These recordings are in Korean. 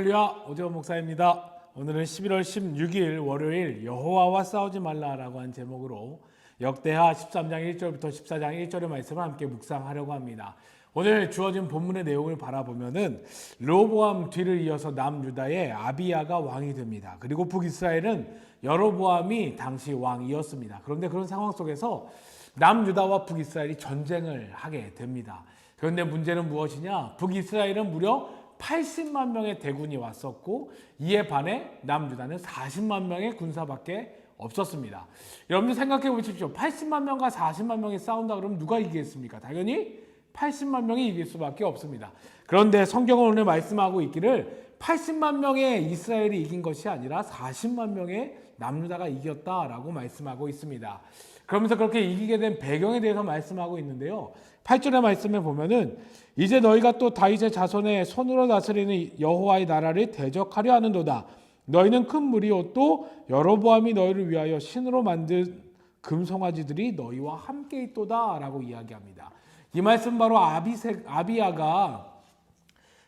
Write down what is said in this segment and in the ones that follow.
할렐루야, 오재원 목사입니다. 오늘은 11월 16일 월요일 여호와와 싸우지 말라라고 한 제목으로 역대하 13장 1절부터 14장 1절의 말씀을 함께 묵상하려고 합니다. 오늘 주어진 본문의 내용을 바라보면은 르호보암 뒤를 이어서 남유다의 아비야가 왕이 됩니다. 그리고 북이스라엘은 여로보암이 당시 왕이었습니다. 그런데 그런 상황 속에서 남유다와 북이스라엘이 전쟁을 하게 됩니다. 그런데 문제는 무엇이냐? 북이스라엘은 무려 80만 명의 대군이 왔었고 이에 반해 남유다는 40만 명의 군사밖에 없었습니다. 여러분들 생각해 보십시오. 80만 명과 40만 명이 싸운다 그러면 누가 이기겠습니까? 당연히 80만 명이 이길 수밖에 없습니다. 그런데 성경은 오늘 말씀하고 있기를 80만 명의 이스라엘이 이긴 것이 아니라 40만 명의 남유다가 이겼다라고 말씀하고 있습니다. 그러면서 그렇게 이기게 된 배경에 대해서 말씀하고 있는데요. 8절의 말씀에 보면은 이제 너희가 또 다윗의 자손의 손으로 다스리는 여호와의 나라를 대적하려 하는도다. 너희는 큰 무리요 또 여로보암이 너희를 위하여 신으로 만든 금송아지들이 너희와 함께 있도다 라고 이야기합니다. 이 말씀 바로 아비야가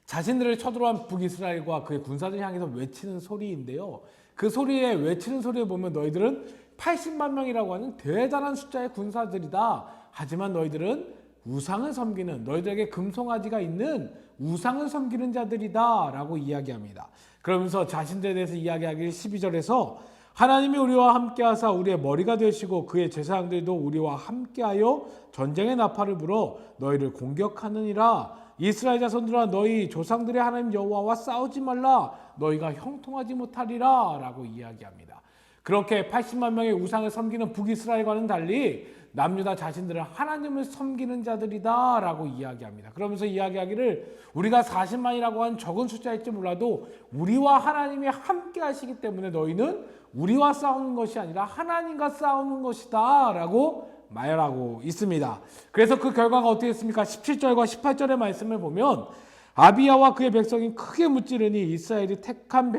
자신들을 쳐들어온 북이스라엘과 그의 군사들 향해서 외치는 소리인데요. 그 소리에 외치는 소리에 보면 너희들은 80만 명이라고 하는 대단한 숫자의 군사들이다. 하지만 너희들은 우상을 섬기는, 너희들에게 금송아지가 있는 우상을 섬기는 자들이다 라고 이야기합니다. 그러면서 자신들에 대해서 이야기하기를 12절에서 하나님이 우리와 함께하사 우리의 머리가 되시고 그의 제사장들도 우리와 함께하여 전쟁의 나팔을 불어 너희를 공격하느니라. 이스라엘 자손들아 너희 조상들의 하나님 여호와와 싸우지 말라. 너희가 형통하지 못하리라 라고 이야기합니다. 그렇게 80만 명의 우상을 섬기는 북이스라엘과는 달리 남유다 자신들은 하나님을 섬기는 자들이다 라고 이야기합니다. 그러면서 이야기하기를 우리가 40만이라고 한 적은 숫자일지 몰라도 우리와 하나님이 함께 하시기 때문에 너희는 우리와 싸우는 것이 아니라 하나님과 싸우는 것이다 라고 말하고 있습니다. 그래서 그 결과가 어떻게 했습니까? 17절과 18절의 말씀을 보면 아비야와 그의 백성이 크게 무찌르니 이스라엘이 택한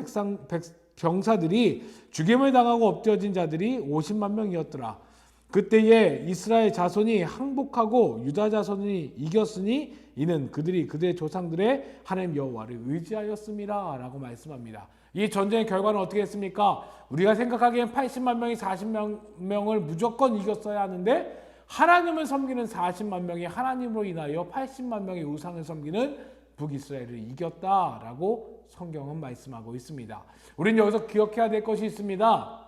병사들이 죽임을 당하고 엎드려진 자들이 50만 명이었더라. 그때에 이스라엘 자손이 항복하고 유다 자손이 이겼으니 이는 그들이 그들의 조상들의 하나님 여호와를 의지하였음이라 라고 말씀합니다. 이 전쟁의 결과는 어떻게 했습니까? 우리가 생각하기엔 80만 명이 40명을 무조건 이겼어야 하는데 하나님을 섬기는 40만 명이 하나님으로 인하여 80만 명의 우상을 섬기는 북이스라엘을 이겼다라고 성경은 말씀하고 있습니다. 우리는 여기서 기억해야 될 것이 있습니다.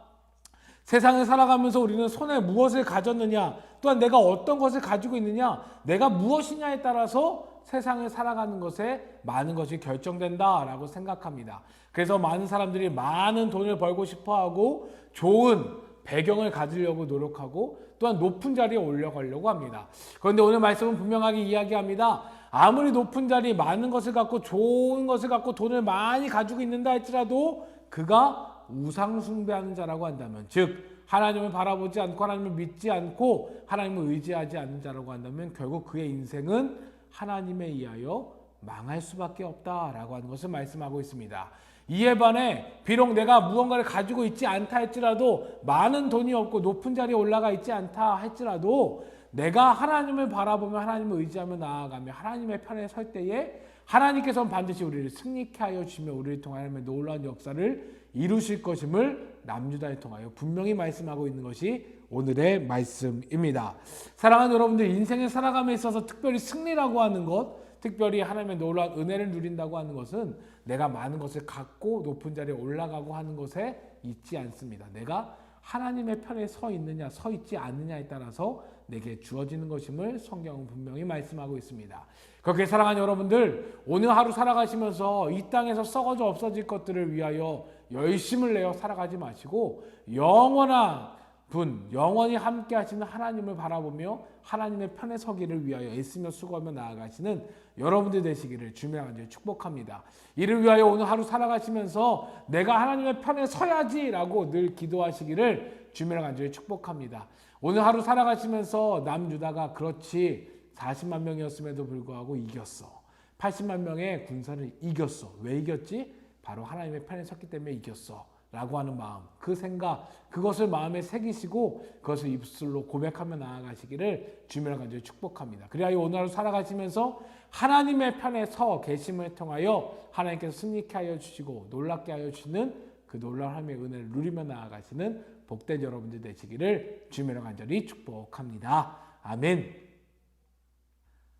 세상을 살아가면서 우리는 손에 무엇을 가졌느냐, 또한 내가 어떤 것을 가지고 있느냐, 내가 무엇이냐에 따라서 세상을 살아가는 것에 많은 것이 결정된다라고 생각합니다. 그래서 많은 사람들이 많은 돈을 벌고 싶어하고 좋은 배경을 가지려고 노력하고 또한 높은 자리에 올라가려고 합니다. 그런데 오늘 말씀은 분명하게 이야기합니다. 아무리 높은 자리, 많은 것을 갖고 좋은 것을 갖고 돈을 많이 가지고 있는다 할지라도 그가 우상 숭배하는 자라고 한다면, 즉 하나님을 바라보지 않고 하나님을 믿지 않고 하나님을 의지하지 않는 자라고 한다면 결국 그의 인생은 하나님에 의하여 망할 수밖에 없다라고 하는 것을 말씀하고 있습니다. 이에 반해 비록 내가 무언가를 가지고 있지 않다 할지라도, 많은 돈이 없고 높은 자리에 올라가 있지 않다 할지라도 내가 하나님을 바라보며 하나님을 의지하며 나아가며 하나님의 편에 설 때에 하나님께서는 반드시 우리를 승리케 하여 주시며 우리를 통하여 하나님의 놀라운 역사를 이루실 것임을 남유다를 통하여 분명히 말씀하고 있는 것이 오늘의 말씀입니다. 사랑하는 여러분들, 인생을 살아감에 있어서 특별히 승리라고 하는 것, 특별히 하나님의 놀라운 은혜를 누린다고 하는 것은 내가 많은 것을 갖고 높은 자리에 올라가고 하는 것에 있지 않습니다. 내가 하나님의 편에 서 있느냐 서 있지 않느냐에 따라서 내게 주어지는 것임을 성경은 분명히 말씀하고 있습니다. 그렇게 사랑하는 여러분들, 오늘 하루 살아가시면서 이 땅에서 썩어져 없어질 것들을 위하여 열심을 내어 살아가지 마시고 영원한 분, 영원히 함께 하시는 하나님을 바라보며 하나님의 편에 서기를 위하여 애쓰며 수고하며 나아가시는 여러분들 되시기를 주님의 간절히 축복합니다. 이를 위하여 오늘 하루 살아가시면서 내가 하나님의 편에 서야지라고 늘 기도하시기를 주님의 간절히 축복합니다. 오늘 하루 살아가시면서 남유다가 그렇지 40만 명이었음에도 불구하고 이겼어. 80만 명의 군사를 이겼어. 왜 이겼지? 바로 하나님의 편에 섰기 때문에 이겼어 라고 하는 마음, 그 생각, 그것을 마음에 새기시고 그것을 입술로 고백하며 나아가시기를 주님을 간절히 축복합니다. 그래야 오늘 하루 살아가시면서 하나님의 편에 서 계심을 통하여 하나님께서 승리케 하여 주시고 놀랍게 하여 주시는 그 놀라운 하나님의 은혜를 누리며 나아가시는 복된 여러분들 되시기를 주님을 간절히 축복합니다. 아멘.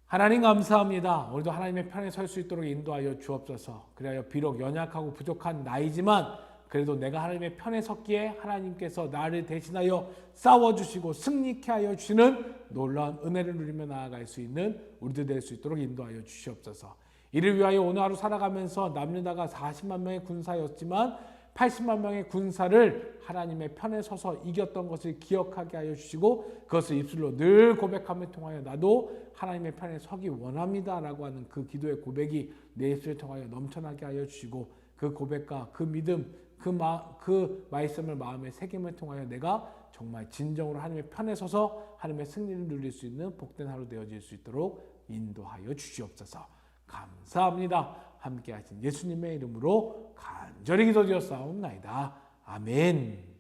하나님 감사합니다. 오늘도 하나님의 편에 설 수 있도록 인도하여 주옵소서. 그래야 비록 연약하고 부족한 나이지만 그래도 내가 하나님의 편에 섰기에 하나님께서 나를 대신하여 싸워주시고 승리케 하여 주시는 놀라운 은혜를 누리며 나아갈 수 있는 우리들 될 수 있도록 인도하여 주시옵소서. 이를 위하여 오늘 하루 살아가면서 남유다가 40만 명의 군사였지만 80만 명의 군사를 하나님의 편에 서서 이겼던 것을 기억하게 하여 주시고 그것을 입술로 늘 고백함을 통하여 나도 하나님의 편에 서기 원합니다 라고 하는 그 기도의 고백이 내 입술을 통하여 넘쳐나게 하여 주시고 그 고백과 그 믿음 그 말씀을 마음에 새김을 통하여 내가 정말 진정으로 하나님의 편에 서서 하나님의 승리를 누릴 수 있는 복된 하루 되어질 수 있도록 인도하여 주시옵소서. 감사합니다. 함께 하신 예수님의 이름으로 간절히 기도드렸사옵나이다. 아멘.